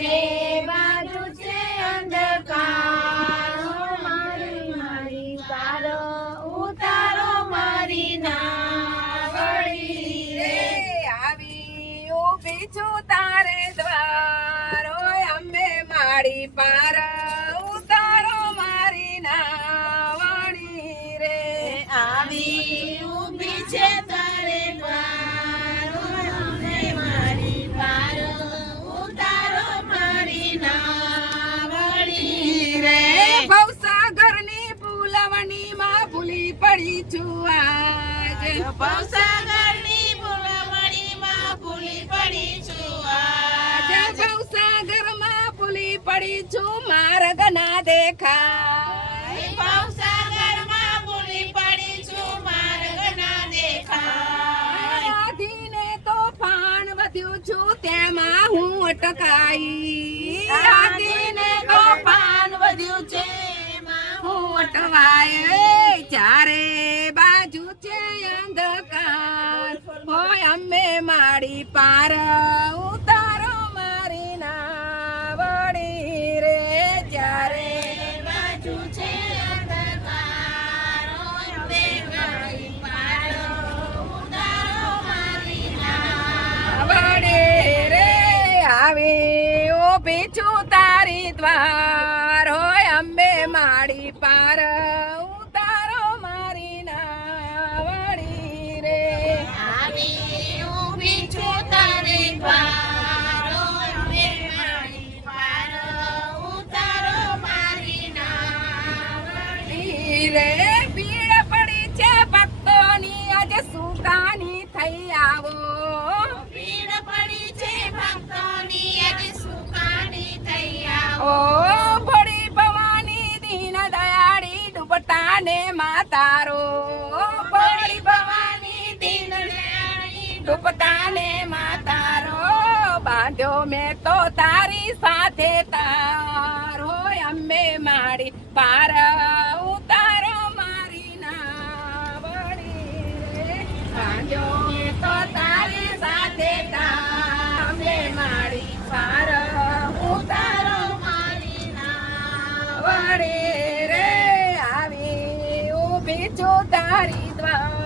ચારે બાજુ છે અંધકાર મારી મારી પાર ઉતારો મારી નાવડી રે આવી ઊભી છું તારે દ્વાર ઓય અંબે મારી પાર ઉતારો મારી નાવડી રે આવી ઊભી છે તારે દ્વાર અંબે મારી પાર ઉતારો મારી નાવડી રે ભવસાગરની ફૂલવણીમાં ભૂલી પડી છું આજ ભવસાગરની ફૂલવણીમાં ભૂલી પડી છું આજ ભવસાગરમાં ભૂલી પડી છું માર્ગ ના દેખાય ભવસાગરમાં ભૂલી પડી છું માર્ગ ના દેખાય આધીને તોફાન વધ્યું છું તેમાં હું અટકાઈ આધીને તોફાન વધ્યું છે એમાં હું અટવાય ચારે બાજુ છે અંધકાર હોય અમે મારી પાર ઉતારો મારી નાવડી રે ચારે બાજુ છે અંધકાર અંબે મારી પાર ઉતારો મારી નાવડી રે આવી ઊભી છું તારી દ્વાર હોય અંબે મારી પાર ઉતારો મારી નાવડી રે આવી ઊભી છું તારે દ્વાર અંબે મારી પાર ઉતારો મારી નાવડી રે ભીડ પડી છે ભક્તોની આજે સુકાની થઈ આવો ભીડ પડી છે ભક્તોની આજે સુકાની થઈ ઓ આવો ભોળી ભવાની દીન દયાળી દુપટાને માતારો ભોળી ભવાની દીન દયાળી દુપટાને માતારો બાંધ્યો મેં તો તારી સાથે તારો અમે મારી પાર ઉતારો મારી નાવડી રે બાંધ્યો મેં તો તારી સાથે તાર અમે મારી પાર ઉતારો મારી વડે રે આવી ઊભી છું તારી દ્વાર